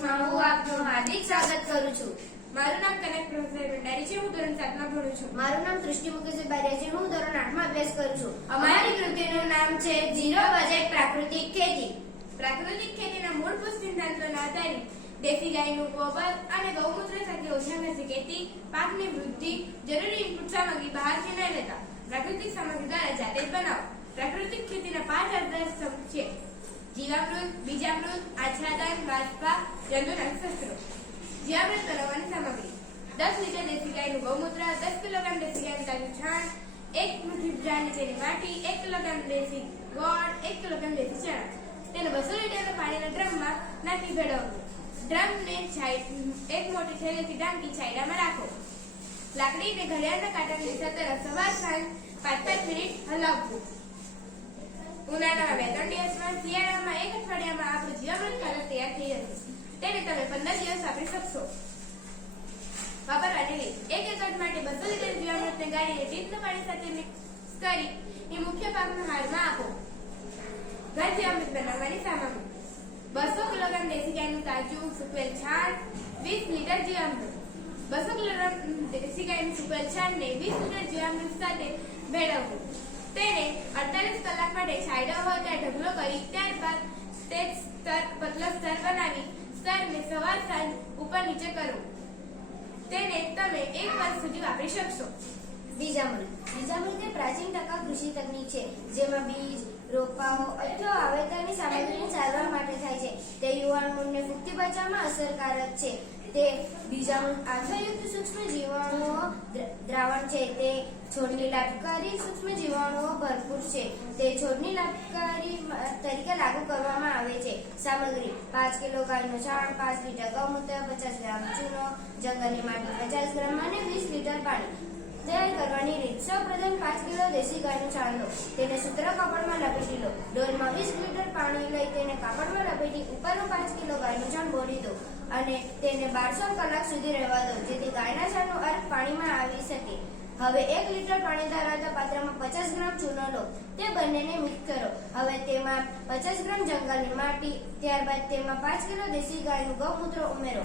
ક્લાસમાં હું આપનું હાર્દિક સ્વાગત કરું છું. મારું નામ કનક પ્રોફેસર ભંડારી છે હું ધોરણ સાતમાં ભણું છું. મારું નામ દૃષ્ટિ મુકેશ બારિયા છે હું ધોરણ આઠમાં અભ્યાસ કરું છું. અમારી કૃતિનું નામ છે ઝીરો બજેટ પ્રાકૃતિક ખેતી. પ્રાકૃતિક ખેતીના મૂળભૂત સિદ્ધાંતોના આધારે દેશી ગાયનું ગોબર અને ગૌમૂત્ર સાથે ઓછા ખર્ચે ખેતી પાકની વૃદ્ધિ જરૂરી ઇનપુટ સામગ્રી બહારથી ન લેતા પ્રાકૃતિક સામગ્રી દ્વારા જાતે જ બનાવો. પ્રાકૃતિક ખેતીના પાંચ આધાર સ્તંભ છે. જીવામૃત બીજામૃત વાસ્પા જંતુનાશક શસ્ત્રો જીવામૃત બનાવવાની સામગ્રી. દસ લીટર દેશી ગાયનું ગૌમૂત્ર દસ કિલોગ્રામ દેશી ગાયનું તાજું છાણ, એક મુઠ્ઠી જાની તેની માટી એક કિલોગ્રામ દેશી ગોળ, એક કિલોગ્રામ દેશી ચણા. તેને બસો લીટર પાણીના ડ્રમમાં નાખી ભેળવવું. ડ્રમને છાય, એક મોટી થેલીથી ઢાંકી છાયડામાં રાખો. લાકડીને ઘડિયાળના કાંટાની દિશા તરફ સવાર સાંજ પાંચ પાંચ મિનિટ હલાવવું. ઉનાળામાં બે ત્રણ દિવસમાં શિયાળામાં એક અઠવાડિયામાં આપણું જીવામૃત ખાતર તૈયાર થઈ જશે તેને તમે પંદર દિવસ વાપરી શકશો. વાપરવાની રીત એક એકર માટે બસો લીટર જીવામૃતને ગાળીને ટીપનું પાણી સાથે મિક્સ કરી એ મુખ્ય પાકના હારમાં આપો. ઘર જીવામૃત બનાવવાની સામગ્રી. બસો કિલોગ્રામ દેશી ગાયનું તાજું સૂકવેલ છાણ વીસ લીટર જીવામૃત. બસો કિલોગ્રામ દેશી ગાયનું સૂકવેલ છાણને વીસ લીટર જીવામૃત સાથે ભેળવવું. તેને અડતાલીસ કલાક માટે છાંયડો હોય ઢગલો કરી, ત્યારબાદ તે સ્તર પતલા સ્તર બનાવી, સ્તરને સવાર સાંજ ઉપર નીચે કરો. તેને તમે એક વર્ષ સુધી વાપરી શકશો. બીજામૃત બીજામૃત એ પ્રાચીન ટકા કૃષિ તકનીક છે, જેમાં બીજ, રોપાઓ અથવા વાવેતરની સામગ્રીની સારવાર માટે થાય છે. તે યુવાન મૂળને મુક્તિ બચાવવામાં અસરકારક છે. તે બીજામૃત આધારયુક્ત સૂક્ષ્મ જીવાણુઓ દ્રાવણ છે. તે છોડની લાભકારી સૂક્ષ્મ જીવાણુઓ ભરપૂર છે. તે છોડની લાભકારી તરીકે લાગુ કરવામાં આવે છે. સામગ્રી, પાંચ કિલો ગાયનું છાણ, પાંચ લીટર ગૌમૂત્ર પચાસ ગ્રામ ચૂનો, જંગલની માટી પચાસ ગ્રામ અને વીસ લીટર પાણી. તૈયાર કરવાની રીત, સૌપ્રથમ પાંચ કિલો દેશી ગાયનું છાણ લો. તેને સૂત્ર કાપડમાં લપેટી લો. ડોલમાં વીસ લીટર પાણી લઈ તેને કાપડમાં લપેટી ઉપરનું પાંચ કિલો ગાયનું છાણ બોળી દો. અને તેને બારસો કલાક સુધી રહેવા દો, જેથી ગાયના છાણનું અર્ક પાણીમાં આવી શકે. હવે એક લીટર પાણી ધરાવતા પાત્રમાં પચાસ ગ્રામ ચૂનો લો, તે બંનેને મિક્સ કરો. હવે તેમાં પચાસ ગ્રામ જંગલની માટી, ત્યારબાદ તેમાં પાંચ કિલો દેશી ગાયનું ગૌમૂત્ર ઉમેરો.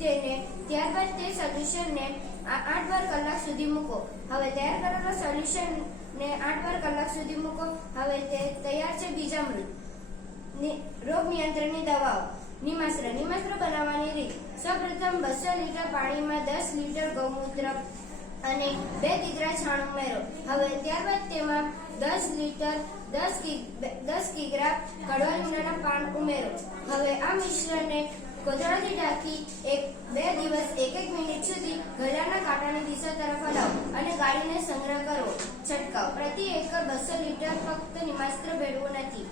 તેને ત્યારબાદ તે સોલ્યુશનને આઠ બાર કલાક સુધી મૂકો. હવે તૈયાર કરેલો સોલ્યુશનને આઠ બાર કલાક સુધી મૂકો. હવે તે તૈયાર છે બીજા મૃત રોગ નિયંત્રણની દવાઓ. નિમાસ્ત્ર નિમાસ્ત્ર બનાવવાની રીત. સૌપ્રથમ બસો લીટર પાણીમાં દસ લીટર ગૌમૂત્ર અને બે દીકરા છાણ ઉમેરો. હવે ત્યારબાદ તેમાં દસ લીટર, દસ દસ કિગ્રા કડવા લીમડાના પાન ઉમેરો. હવે આ મિશ્રણને કોથળાથી ઢાંકી એક બે દિવસ એક એક મિનિટ સુધી ગળાના કાંટાની દિશા તરફ હલાવો અને ગાળીને સંગ્રહ કરો. છંટકાવ. પ્રતિ એકર બસો લીટર ફક્ત નિમાસ્ત્ર ભેળવું નથી.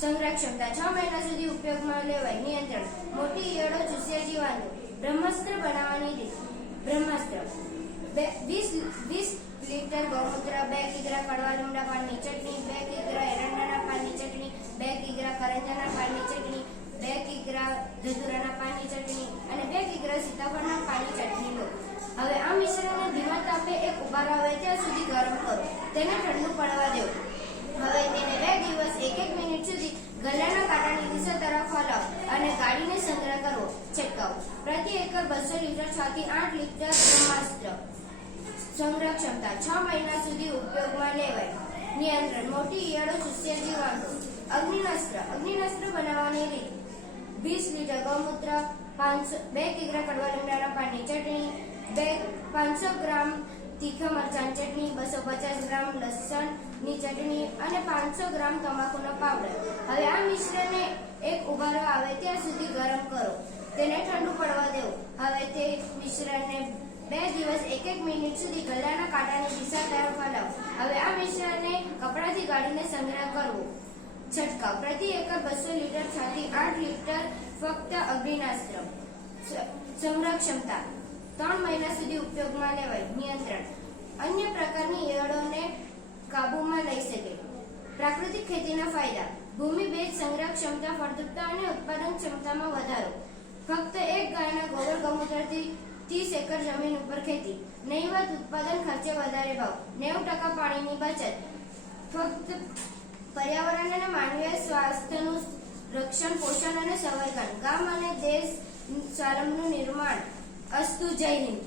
સંગ્રહ ક્ષમતા છ મહિના સુધી ઉપયોગમાં લેવાય. નિયંત્રણ. મોટી ઈયળો ચૂસ્યા જીવાણુ બ્રહ્માસ્ત્ર બનાવવાની રીત. બ્રહ્માસ્ત્ર. વીસ વીસ લીટર ગૌમૂત્ર, બે કિગ્રા કડવા લીમડા પાનની ચટણી, બે કિગ્રા એરંડાના પાનની ચટણી, બે કિગ્રા કરંજાના પાનની ચટણી, બે કિગ્રા ધતુરાના પાનની ચટણી અને બે કિગ્રા સીતાફળના પાનની ચટણી લો. હવે આ મિશ્રણને ધીમા તાપે એક ઉભારો આવે ત્યાં સુધી ગરમ કરો. તેને ઠંડુ પડવા દો હવે તેને બે દિવસ એક એક મિનિટ સુધી ગલાના કાંટાની દિશા તરફ હલાવ અને ગાડીને સંગ્રહ કરવો છંટકાવ. પ્રતિ એકર બસો લીટર છ થી આઠ લીટર બ્રહ્માસ્ત્ર. સંગ્રહ ક્ષમતા છ મહિના સુધી ઉપયોગમાં લેવાય. નિયંત્રણ. મોટી ઈયળો ચૂસ્યા જીવાણુ. અગ્નિનાસ્ત્ર અગ્નિનાસ્ત્ર બનાવવાની રીત. વીસ લીટર ગૌમૂત્ર, પાંચસો બે કિગ્રા કડવા લીમડાના પાણી ચટણી, બે પાંચસો ગ્રામ તીખા મરચાંની ચટણી, બસો પચાસ ગ્રામ લસણની ચટણી અને પાંચસો ગ્રામ તમાકુનો પાવડર. હવે આ મિશ્રણને એક ઉભારો આવે ત્યાં સુધી ગરમ કરો. તેને ઠંડુ પડવા દેવું. હવે તે મિશ્રણને બે દિવસ એક એક મિનિટ સુધી ગળાના કાંટાની દિશા તરફ હલાવો. હવે આ મિશ્રણને કપડાથી ગાળીને સંગ્રહ કરવો. છંટકાવ. પ્રતિ એકર બસો લીટર છાતી, આઠ લીટર ફક્ત અગ્નિનાસ્ત્ર સ- સંગ્રહ ક્ષમતા. ત્રણ મહિના સુધી ઉપયોગમાં લેવાય, નિયંત્રણ. અન્ય પ્રકારની ઈયળોને કાબૂમાં લઈ શકે. પ્રાકૃતિક ખેતીના ફાયદા. ભૂમિ, ભેજ, સંગ્રહ ક્ષમતા, ફળદ્રુપતા અને ઉત્પાદન ક્ષમતામાં વધારો. ફક્ત એક ગાયના ગોબર ગૌમૂત્રથી ત્રીસ એકર જમીન ઉપર ખેતી. નહીવત ઉત્પાદન ખર્ચે વધારે ભાવ. નેવું ટકા પાણીની બચત. ફક્ત પર્યાવરણ અને માનવીય સ્વાસ્થ્યનું રક્ષણ, પોષણ અને સંવર્ધન. ગામ અને દેશ સ્વારંભનું નિર્માણ. 建议你